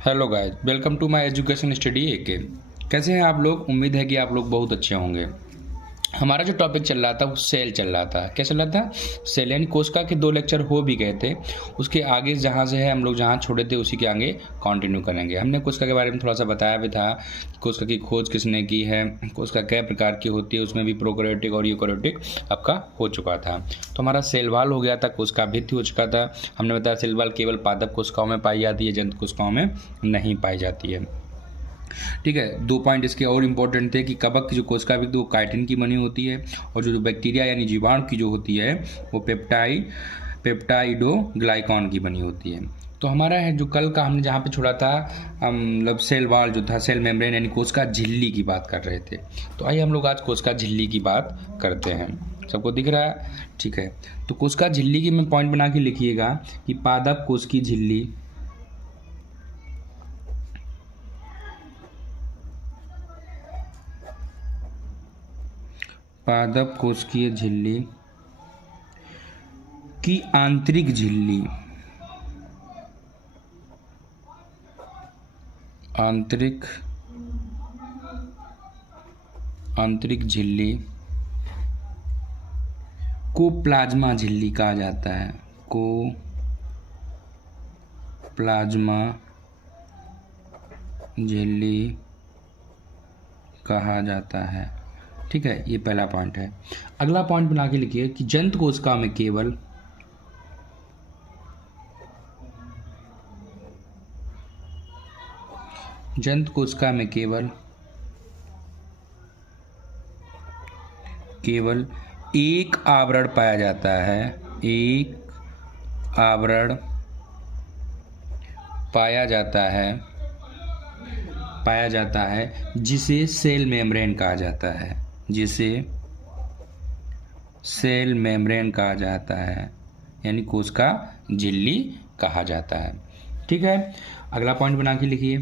Hello guys, welcome to my education study AK. कैसे हैं आप लोग? उम्मीद है कि आप लोग बहुत अच्छे होंगे। हमारा जो टॉपिक चल रहा था वो सेल चल रहा था। क्या चल रहा था? सेल, यानी कोशिका के 2 लेक्चर हो भी गए थे। उसके आगे जहाँ से है हम लोग जहाँ छोड़े थे उसी के आगे कंटिन्यू करेंगे। हमने कोशिका के बारे में थोड़ा सा बताया भी था। कोशिका की खोज किसने की है, कोशिका कई प्रकार की होती है, उसमें भी प्रोकैरियोटिक और यूकैरियोटिक आपका हो चुका था। तो हमारा सेल वॉल हो गया था, कोशिका भित्ति हो चुका था। हमने बताया सेल वॉल केवल पादप कोशिकाओं में पाई जाती है, जंतु कोशिकाओं में नहीं पाई जाती है। ठीक है, 2 पॉइंट इसके और इम्पोर्टेंट थे कि कवक की जो कोशिका भी वो काइटिन की बनी होती है, और जो बैक्टीरिया यानी जीवाणु की जो होती है वो पेप्टाइडोग्लाइकॉन की बनी होती है। तो हमारा है जो कल का हमने जहाँ पे छोड़ा था, मतलब सेल वॉल जो था, सेल मेम्ब्रेन यानी कोशिका झिल्ली की बात कर रहे थे। तो आइए हम लोग आज कोशिका झिल्ली की बात करते हैं। सबको दिख रहा है? ठीक है, तो कोशिका झिल्ली की में पॉइंट बना के लिखिएगा कि पादप कोशिकी झिल्ली, पादप कोशिकीय झिल्ली की आंतरिक झिल्ली, आंतरिक झिल्ली को प्लाज्मा झिल्ली कहा जाता है। को प्लाज्मा झिल्ली कहा जाता है। ठीक है, ये पहला पॉइंट है। अगला पॉइंट बना के लिखिए कि जंतु कोशिका में केवल केवल एक आवरण पाया जाता है। एक आवरण पाया जाता है जिसे सेल मेम्ब्रेन कहा जाता है। यानी कोशिका झिल्ली कहा जाता है। ठीक है, अगला पॉइंट बना के लिखिए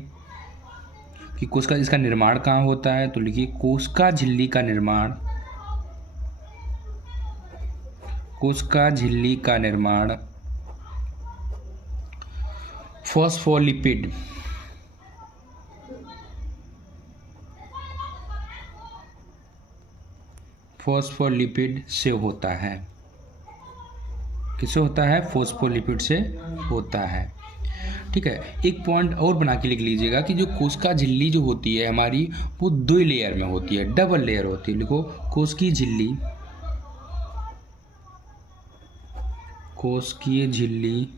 कि कोशिका इसका निर्माण कहाँ होता है। तो लिखिए कोशिका झिल्ली का निर्माण फॉस्फोलिपिड से होता है। किससे होता है? फॉस्फोलिपिड से होता है। ठीक है, एक पॉइंट और बना के लिख लीजिएगा कि जो कोशिका झिल्ली जो होती है हमारी, वो 2 लेयर में होती है, डबल लेयर होती है। लिखो कोशिकीय झिल्ली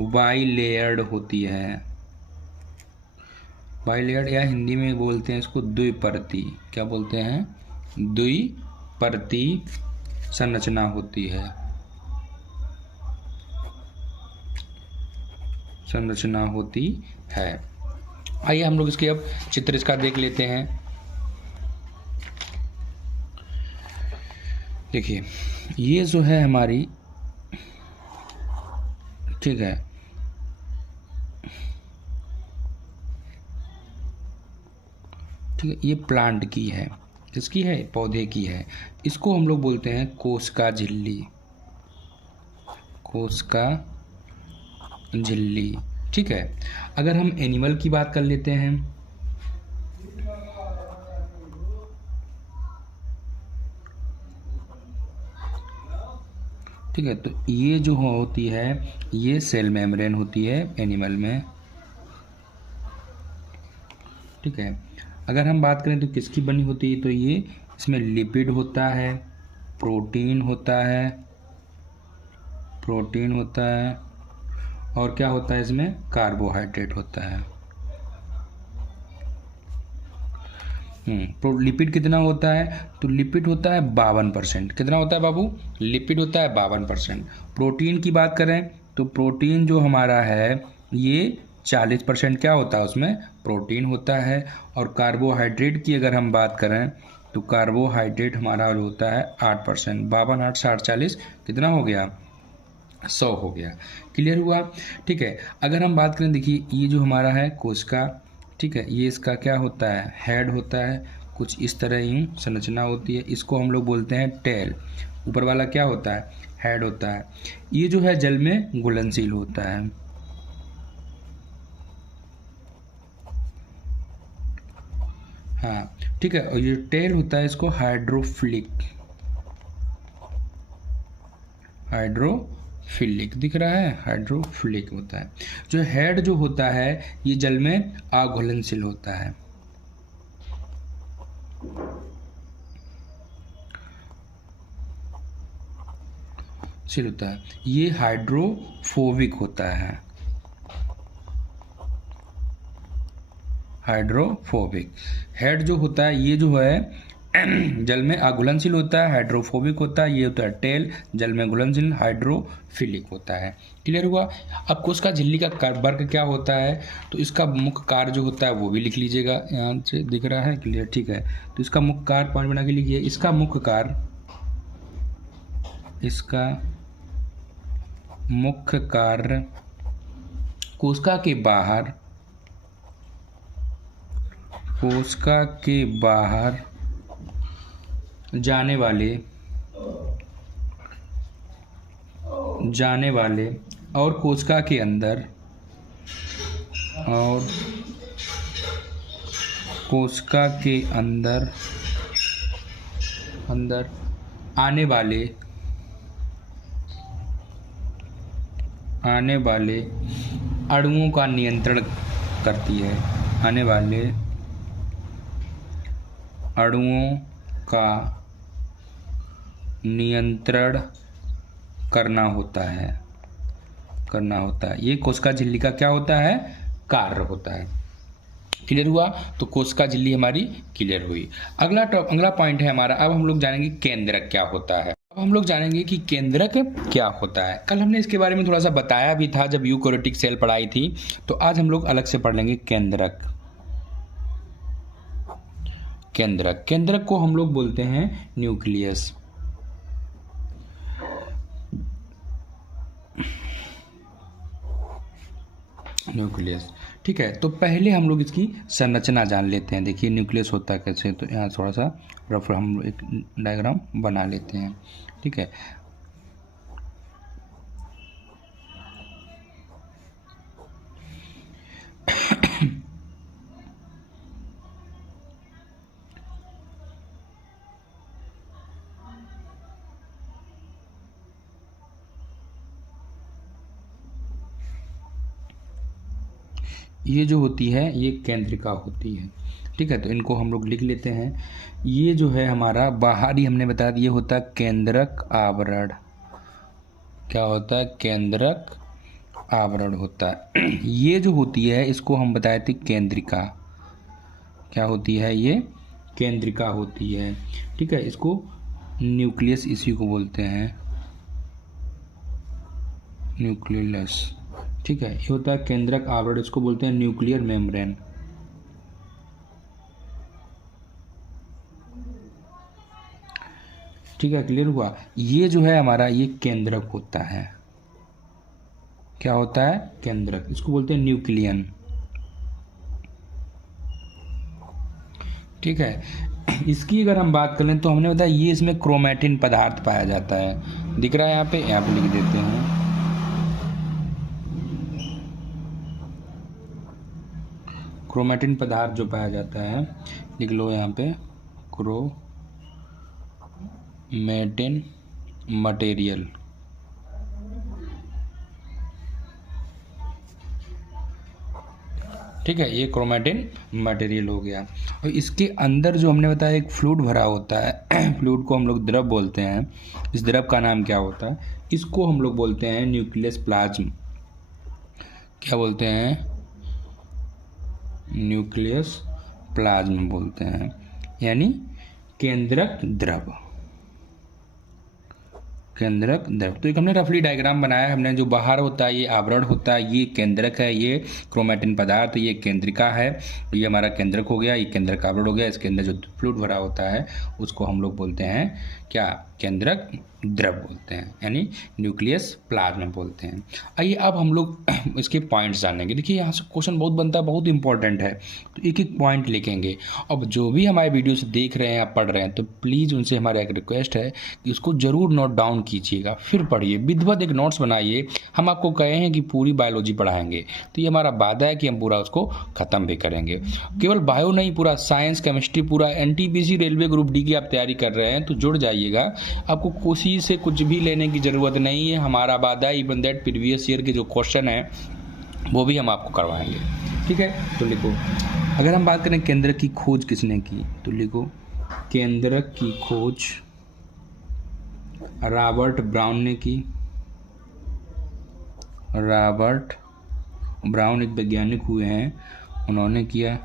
बाई लेयर्ड होती है। बाई लेयर्ड, या हिंदी में बोलते हैं इसको द्विपरती। क्या बोलते हैं? द्विपरती संरचना होती है। आइए हम लोग इसके अब चित्र इसका देख लेते हैं। देखिए, ये जो है हमारी, ठीक है, ये प्लांट की है। किसकी है? पौधे की है। इसको हम लोग बोलते हैं कोशिका झिल्ली। ठीक है, अगर हम एनिमल की बात कर लेते हैं, ठीक है, तो ये जो होती है ये सेल मेम्ब्रेन होती है एनिमल में। ठीक है, अगर हम बात करें तो किसकी बनी होती है, तो ये इसमें लिपिड होता है, प्रोटीन होता है, और क्या होता है इसमें? कार्बोहाइड्रेट होता है। लिपिड कितना होता है? तो लिपिड होता है 52%। कितना होता है बाबू? लिपिड होता है 52%। प्रोटीन की बात करें तो प्रोटीन जो हमारा है ये 40% क्या होता है? उसमें प्रोटीन होता है। और कार्बोहाइड्रेट की अगर हम बात करें तो कार्बोहाइड्रेट हमारा होता है 8%। 52, 8, 60, 40 कितना हो गया? 100 हो गया। क्लियर हुआ? ठीक है, अगर हम बात करें, देखिए ये जो हमारा है कोशिका, ठीक है, ये इसका क्या होता है? हेड होता है। कुछ इस तरह ही संरचना होती है। इसको हम लोग बोलते हैं टेल। ऊपर वाला क्या होता है? हेड होता है। ये जो है जल में घुलनशील होता है। हाँ ठीक है। और ये टेल होता है इसको हाइड्रोफिलिक दिख रहा है, हाइड्रोफिलिक होता है। जो हेड जो होता है ये जल में अघुलनशील होता है। ये हाइड्रोफोबिक होता है, हाइड्रोफोबिक। हेड जो होता है ये जो है जल में अघुलनशील होता है, हाइड्रोफोबिक होता है। ये होता है टेल, जल में घुलनशील, हाइड्रोफिलिक होता है। क्लियर हुआ। अब कोशिका झिल्ली का वर्ग क्या होता है, तो इसका मुख्य कार्य जो होता है वो भी लिख लीजिएगा, यहाँ से दिख रहा है, क्लियर, ठीक है। तो इसका मुख्य कार्य पॉइंट बना के लिखिए। इसका मुख्य कार्य कोशिका के बाहर जाने वाले और कोशिका के अंदर आने वाले अणुओं का नियंत्रण करती है। आने वाले अणुओं का नियंत्रण करना होता है। ये कोशिका झिल्ली का क्या होता है, कार्य होता है। क्लियर हुआ। तो कोशिका झिल्ली हमारी क्लियर हुई। अगला पॉइंट है हमारा, अब हम लोग जानेंगे केंद्रक क्या होता है। अब हम लोग जानेंगे कि केंद्रक क्या होता है। कल हमने इसके बारे में थोड़ा सा बताया भी था जब यूकोरियोटिक सेल पढ़ाई थी, तो आज हम लोग अलग से पढ़ लेंगे केंद्रक। केंद्रक को हम लोग बोलते हैं न्यूक्लियस। ठीक है। तो पहले हम लोग इसकी संरचना जान लेते हैं। देखिए न्यूक्लियस होता है कैसे, तो यहाँ थोड़ा सा रफ हम एक डायग्राम बना लेते हैं। ठीक है। ये जो होती है ये केंद्रिका होती है। ठीक है। तो इनको हम लोग लिख लेते हैं। ये जो है हमारा बाहरी हमने बताया, ये होता है केंद्रक आवरण। क्या होता है, केंद्रक आवरण होता है। ये जो होती है इसको हम बताए थे केंद्रिका। क्या होती है, ये केंद्रिका होती है। ठीक है। इसको न्यूक्लियस इसी को बोलते हैं, न्यूक्लियस। ठीक है। ये होता है केंद्रक आवरण, इसको बोलते हैं न्यूक्लियर मेम्ब्रेन। ठीक है। क्लियर हुआ। ये जो है हमारा ये केंद्रक होता है। क्या होता है, केंद्रक। इसको बोलते हैं न्यूक्लियन। ठीक है। इसकी अगर हम बात करें तो हमने बताया ये इसमें क्रोमैटिन पदार्थ पाया जाता है। दिख रहा है यहाँ पे लिख देते हैं। क्रोमैटिन पदार्थ जो पाया जाता है, लिख लो यहाँ पे, क्रोमैटिन मटेरियल। ठीक है। ये क्रोमैटिन मटेरियल हो गया। और इसके अंदर जो हमने बताया एक फ्लूइड भरा होता है फ्लूइड को हम लोग द्रव बोलते हैं। इस द्रव का नाम क्या होता है, इसको हम लोग बोलते हैं न्यूक्लियस प्लाज्म। क्या बोलते हैं, न्यूक्लियस प्लाज्म बोलते हैं, यानी केंद्रक द्रव। तो एक हमने रफली डायग्राम बनाया। हमने जो बाहर होता है ये आवरण होता है, ये केंद्रक है, ये क्रोमैटिन पदार्थ, ये केंद्रिका है। ये हमारा केंद्रक हो गया, ये केंद्रक आवरण हो गया। इसके अंदर जो फ्लूइड भरा होता है उसको हम लोग बोलते हैं क्या, केंद्रक द्रव बोलते हैं, यानी न्यूक्लियस प्लाज्मा बोलते हैं। आइए अब हम लोग इसके पॉइंट्स जानेंगे। देखिए यहाँ से क्वेश्चन बहुत बनता है, बहुत इंपॉर्टेंट है, तो एक एक पॉइंट लिखेंगे। अब जो भी हमारे वीडियो से देख रहे हैं या पढ़ रहे हैं, तो प्लीज़ उनसे हमारा एक रिक्वेस्ट है कि उसको ज़रूर नोट डाउन कीजिएगा, फिर पढ़िए, विधिवत एक नोट्स बनाइए। हम आपको कहे हैं कि पूरी बायोलॉजी पढ़ाएंगे, तो ये हमारा वादा है कि हम पूरा उसको ख़त्म भी करेंगे। केवल बायो नहीं, पूरा साइंस, केमिस्ट्री, पूरा एनटीपीसी, रेलवे ग्रुप डी की आप तैयारी कर रहे हैं तो जुड़ जाइएगा। आपको कोशिश से कुछ भी लेने की ज़रूरत नहीं है, हमारा वादा है। इवन दैट प्रीवियस ईयर के जो क्वेश्चन है वो भी हम आपको करवाएंगे, ठीक है। तो लिखो, अगर हम बात करें केंद्रक की खोज किसने की, तो लिखो केंद्रक की खोज रॉबर्ट ब्राउन ने की। रॉबर्ट ब्राउन एक वैज्ञानिक हुए हैं, उन्होंने किया,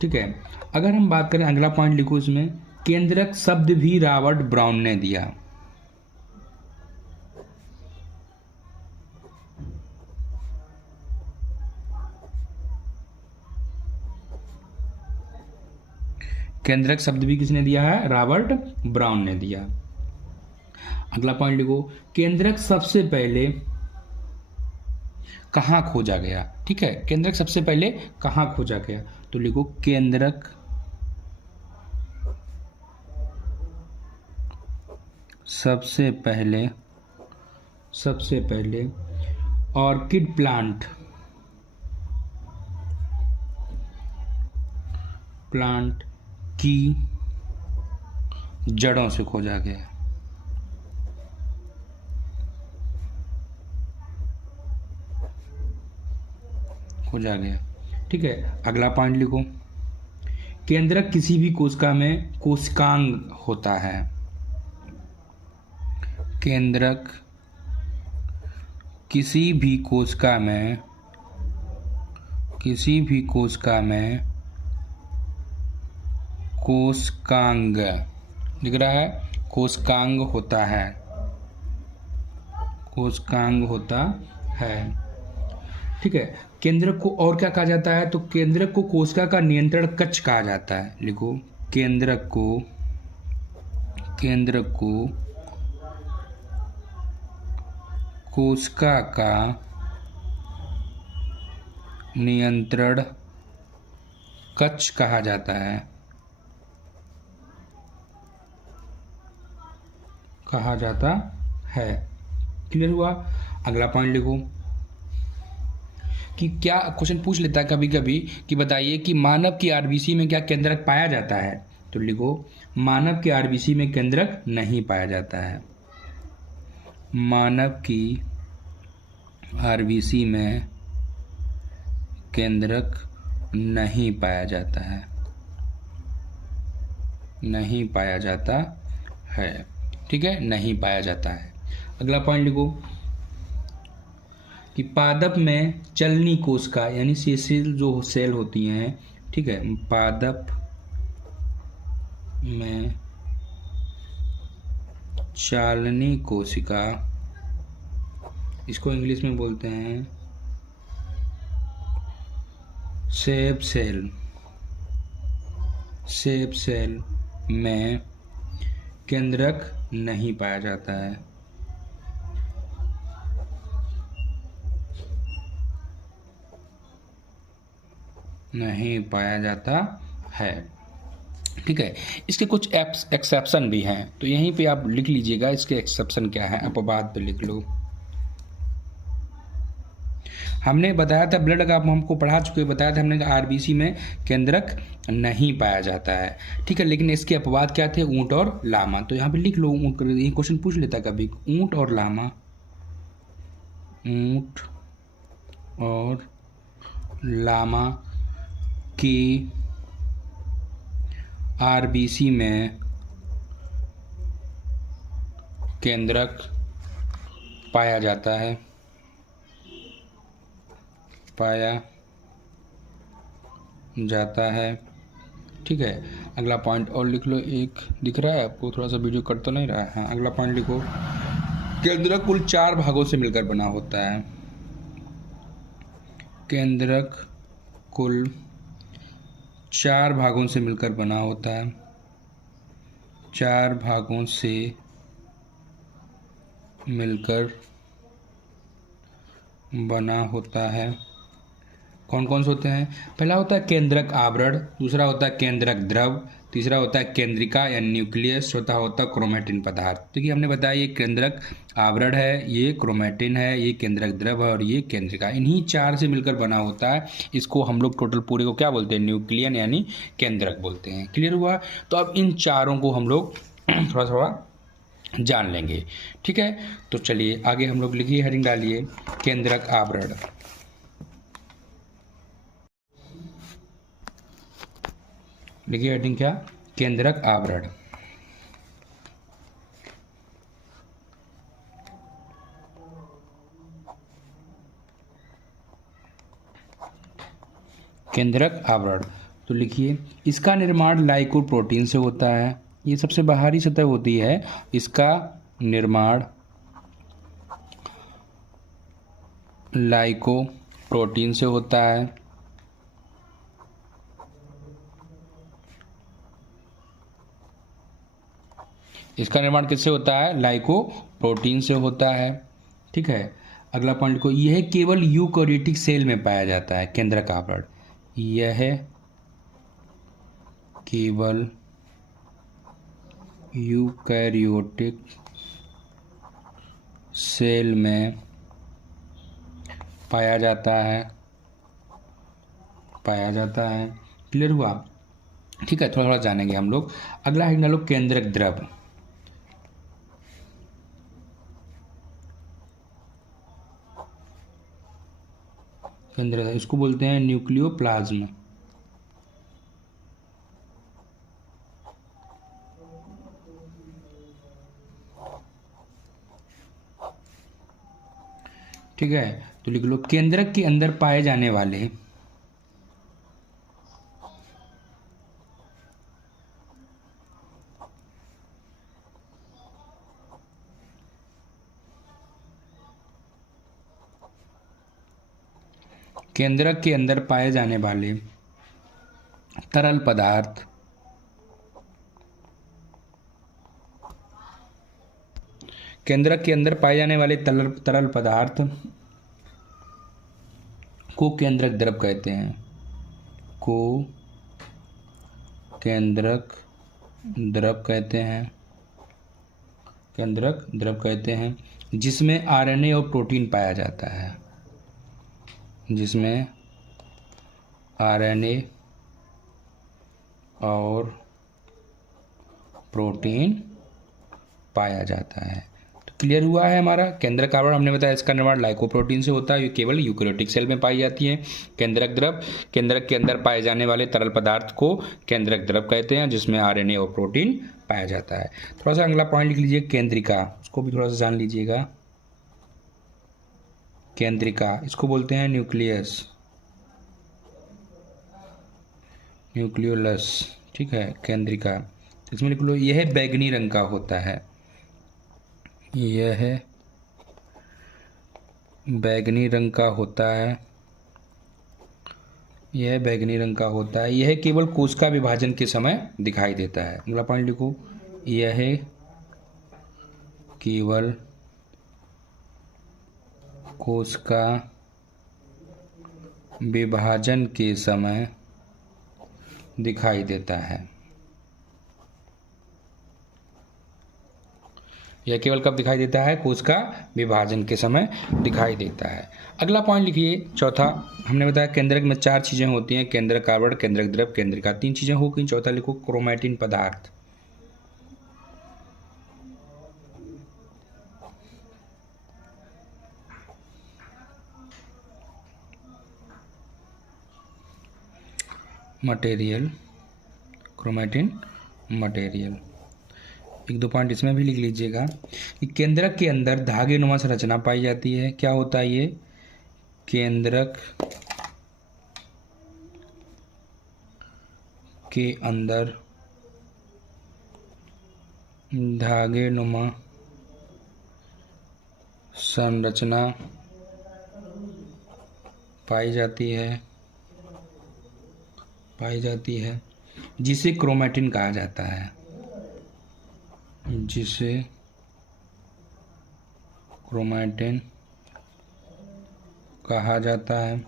ठीक है। अगर हम बात करें, अगला पॉइंट लिखो इसमें, केंद्रक शब्द भी रॉबर्ट ब्राउन ने दिया। केंद्रक शब्द भी किसने दिया है? रॉबर्ट ब्राउन ने दिया। अगला पॉइंट लिखो, केंद्रक सबसे पहले कहाँ खोजा गया, ठीक है। केंद्रक सबसे पहले कहाँ खोजा गया, तो लिखो केंद्रक सबसे पहले ऑर्किड प्लांट की जड़ों से खोजा गया। ठीक है। अगला पॉइंट लिखो, केंद्रक किसी भी कोशिका में कोशिकांग होता है। केंद्रक किसी भी कोशिका में कोशिकांग दिख रहा है, कोशिकांग होता है, ठीक है। केंद्रक को और क्या कहा जाता है, तो केंद्रक को कोशिका का नियंत्रण कक्ष कहा जाता है। लिखो, केंद्रक को कोशिका का नियंत्रण कक्ष कहा जाता है। क्लियर हुआ? अगला पॉइंट लिखो कि क्या क्वेश्चन पूछ लेता है कभी कभी कि बताइए कि मानव की आरबीसी में क्या केंद्रक पाया जाता है, तो लिखो मानव की आरबीसी में केंद्रक नहीं पाया जाता है। मानव की आरबीसी में केंद्रक नहीं पाया जाता है, ठीक है, नहीं पाया जाता है। अगला पॉइंट लिखो कि पादप में चलनी कोशिका यानी सेल जो सेल होती हैं, ठीक है, पादप में चालनी कोशिका, इसको इंग्लिश में बोलते हैं सेप सेल में केंद्रक नहीं पाया जाता है। ठीक है। इसके कुछ एक्सेप्शन भी हैं, तो यहीं पे आप लिख लीजिएगा इसके एक्सेप्शन क्या है, अपवाद पे लिख लो। हमने बताया था, ब्लड का हमको पढ़ा चुके, बताया था हमने आरबीसी में केंद्रक नहीं पाया जाता है, ठीक है। लेकिन इसके अपवाद क्या थे? ऊंट और लामा। तो यहाँ पे लिख लो, ये क्वेश्चन पूछ लेता कभी, ऊंट और लामा की आरबीसी में केंद्रक पाया जाता है, ठीक है। अगला पॉइंट और लिख लो, एक दिख रहा है आपको, थोड़ा सा वीडियो कट तो नहीं रहा है। अगला पॉइंट लिखो, केंद्रक कुल 4 भागों से मिलकर बना होता है। केंद्रक कुल 4 भागों से मिलकर बना होता है। 4 भागों से मिलकर बना होता है। कौन कौन से होते हैं? पहला होता है केंद्रक आवरण, दूसरा होता है केंद्रक द्रव, तीसरा होता है केंद्रिका या न्यूक्लियस, चौथा होता है क्रोमैटिन पदार्थ। देखिए हमने बताया ये केंद्रक आवरण है, ये क्रोमैटिन है, ये केंद्रक द्रव है और ये केंद्रिका। इन्हीं 4 से मिलकर बना होता है। इसको हम लोग टोटल पूरे को क्या बोलते हैं? न्यूक्लियन यानी केंद्रक बोलते हैं। क्लियर हुआ? तो अब इन चारों को हम लोग थोड़ा थोड़ा जान लेंगे। ठीक है, तो चलिए आगे हम लोग लिखिए, हेडिंग डालिए केंद्रक आवरण। लिखिए हेडिंग क्या? केंद्रक आवरण। केंद्रक आवरण। तो लिखिए इसका निर्माण लाइकोप्रोटीन से होता है। ये सबसे बाहरी सतह होती है, इसका निर्माण लाइकोप्रोटीन से होता है। इसका निर्माण किससे होता है? लाइकोप्रोटीन से होता है। ठीक है, अगला पॉइंट को, यह केवल यूकैरियोटिक सेल में पाया जाता है। केंद्रक आवरण यह केवल यूकैरियोटिक सेल में पाया जाता है। क्लियर हुआ? ठीक है, थोड़ा थोड़ा जानेंगे हम लोग। अगला है डालो केंद्रक द्रव। केंद्रक द्रव इसको बोलते हैं न्यूक्लियोप्लाज्म। ठीक है, तो लिख लो केंद्रक के अंदर पाए जाने वाले केंद्रक के अंदर पाए जाने वाले तरल पदार्थ केंद्रक के अंदर पाए जाने वाले तरल पदार्थ को केंद्रक द्रव कहते हैं। को केंद्रक द्रव कहते हैं। केंद्रक द्रव कहते हैं जिसमें आरएनए और प्रोटीन पाया जाता है। जिसमें आरएनए और प्रोटीन पाया जाता है। तो क्लियर हुआ है हमारा केंद्रक आवरण। हमने बताया इसका निर्माण लाइकोप्रोटीन से होता है, ये केवल यूकैरियोटिक सेल में पाई जाती है। केंद्रक द्रव केंद्रक के अंदर पाए जाने वाले तरल पदार्थ को केंद्रक द्रव कहते हैं जिसमें आरएनए और प्रोटीन पाया जाता है। थोड़ा सा अगला पॉइंट लिख लीजिए केंद्रिका, उसको भी थोड़ा सा जान लीजिएगा। केंद्रिका इसको बोलते हैं न्यूक्लियस, न्यूक्लियोलस। ठीक है, केंद्रिका इसमें लिख लो यह बैंगनी रंग का होता है। यह बैंगनी रंग का होता है। यह बैंगनी रंग का होता है। यह केवल कोशिका विभाजन के समय दिखाई देता है। अगला पॉइंट लिखो, यह केवल कोशिका विभाजन के समय दिखाई देता है। यह केवल कब दिखाई देता है? कोशिका विभाजन के समय दिखाई देता है। अगला पॉइंट लिखिए चौथा। हमने बताया केंद्रक में 4 चीजें होती हैं, केंद्रक आवरण, केंद्रक द्रव, केंद्रिका। 3 चीजें हो गई। चौथा लिखो क्रोमैटिन पदार्थ। Material, chromatin material. 1-2 पॉइंट इसमें भी लिख लीजिएगा कि केंद्रक के अंदर धागे नुमा संरचना पाई जाती है। क्या होता है ये? केंद्रक के अंदर धागे नुमा संरचना पाई जाती है जिसे क्रोमैटिन कहा जाता है। जिसे क्रोमैटिन कहा जाता है।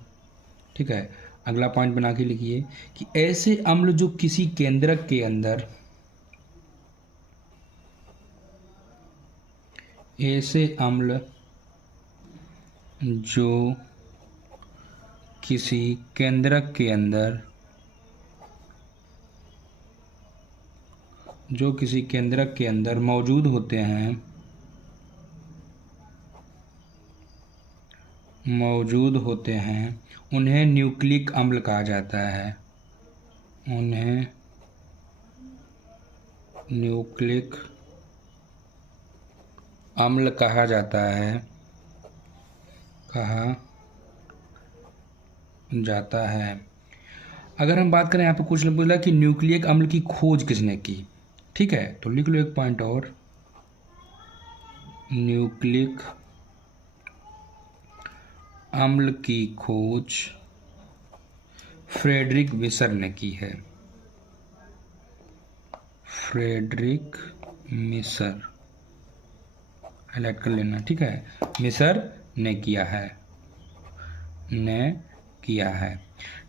ठीक है, अगला पॉइंट बना के लिखिए कि ऐसे अम्ल जो किसी केंद्रक के अंदर, ऐसे अम्ल जो किसी केंद्रक के अंदर, जो किसी केंद्रक के अंदर मौजूद होते हैं, उन्हें न्यूक्लिक अम्ल कहा जाता है। उन्हें न्यूक्लिक अम्ल कहा जाता है, अगर हम बात करें, यहाँ पे कुछ बोला कि न्यूक्लिक अम्ल की खोज किसने की। ठीक है, तो लिख लो एक पॉइंट और, न्यूक्लिक अम्ल की खोज फ्रेडरिक मिसर ने की है। फ्रेडरिक मिसर हाईलाइट कर लेना। ठीक है, मिसर ने किया है।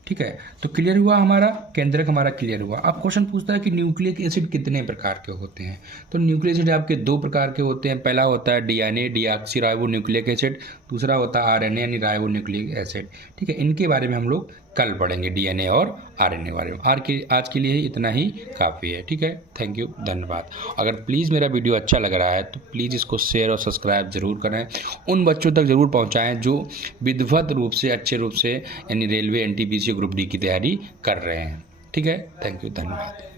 ठीक है, तो क्लियर हुआ, हमारा केंद्रक हमारा क्लियर हुआ। अब क्वेश्चन पूछता है कि न्यूक्लिक एसिड कितने प्रकार के होते हैं। तो न्यूक्लिक एसिड आपके दो प्रकार के होते हैं। पहला होता है DNA deoxy ribo nucleic acid, दूसरा होता है आरएनए यानी राइबो न्यूक्लिक एसिड। ठीक है, इनके बारे में हम लोग कल पढ़ेंगे, डीएनए और आरएनए बारे में। आज के लिए इतना ही काफ़ी है। ठीक है, थैंक यू, धन्यवाद। अगर प्लीज़ मेरा वीडियो अच्छा लग रहा है तो प्लीज़ इसको शेयर और सब्सक्राइब जरूर करें, उन बच्चों तक ज़रूर पहुँचाएँ जो विधिवत रूप से, अच्छे रूप से यानी रेलवे एनटीपीसी ग्रुप डी की तैयारी कर रहे हैं। ठीक है, थैंक यू, धन्यवाद।